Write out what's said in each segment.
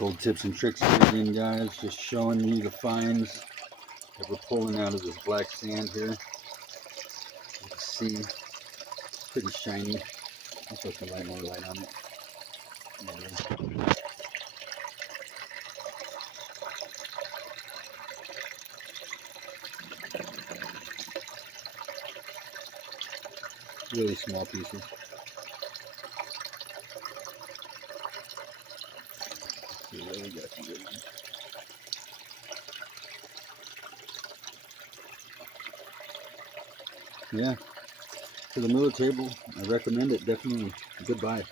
Gold tips and tricks here again, guys. Just showing you the finds that we're pulling out of this black sand here. You can see, pretty shiny. I'm supposed to light more light on it. Really small pieces. Let's see what we got some good ones. Yeah, for the Miller table, I recommend it. Definitely a good buy.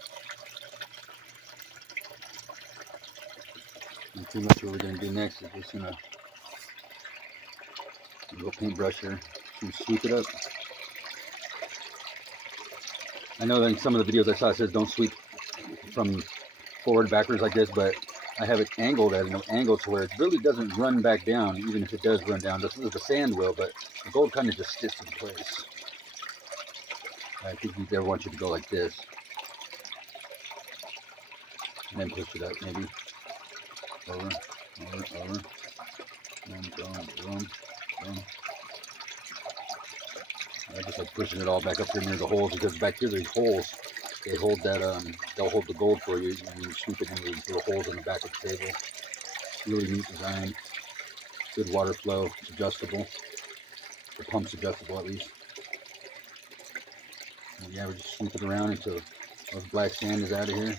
Not too much. What we're going to do next is just going to go paintbrush here and sweep it up. I know that in some of the videos I saw it says don't sweep from forward backwards like this, but I have it angled at an angle to where it really doesn't run back down, even if it does run down. The sand will, but the gold kind of just sits in place. I think we never want you to go like this. And then push it up, maybe. Over. Boom. I just like pushing it all back up here near the holes, because back here, these holes, they hold that, they'll hold the gold for you. And you sweep it into these little holes in the back of the table. Really neat design. Good water flow. It's adjustable. The pump's adjustable at least. And yeah, we're just sweeping around until those black sand is out of here.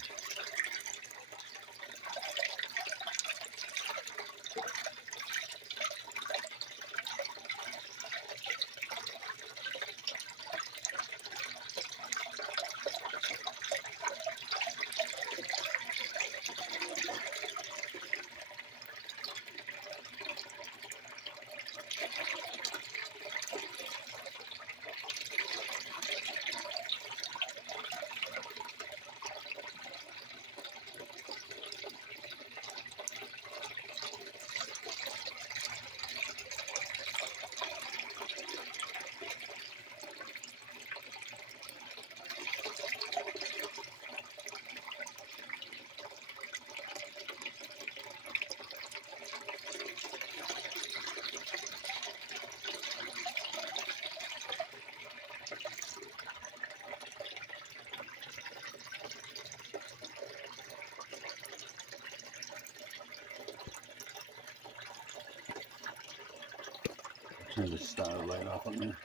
Turn the starlight off on there.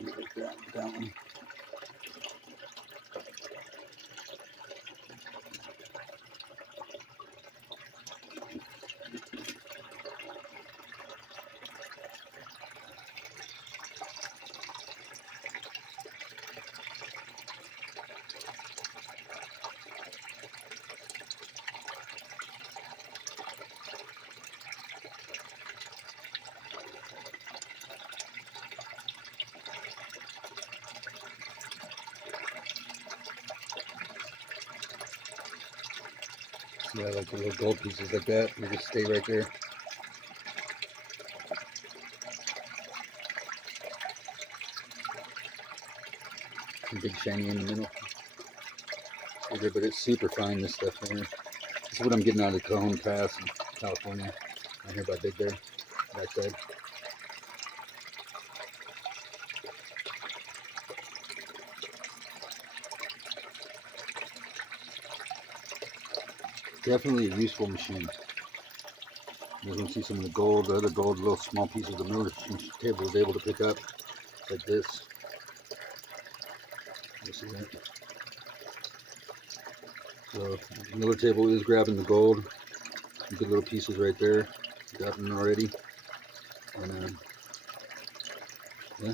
Like that one. Yeah, like the little gold pieces like that, they just stay right there. Some big shiny in the middle. But it's super fine, this stuff here. This is what I'm getting out of the Cajon Pass in California. Right here by Big Bear, backside. Definitely a useful machine. You can see some of the gold, the other gold, little small pieces the Miller table was able to pick up, like this. You see that? So the Miller table is grabbing the gold. Some good little pieces right there. Got them already. And yeah,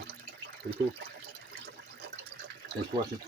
pretty cool. Thanks for watching.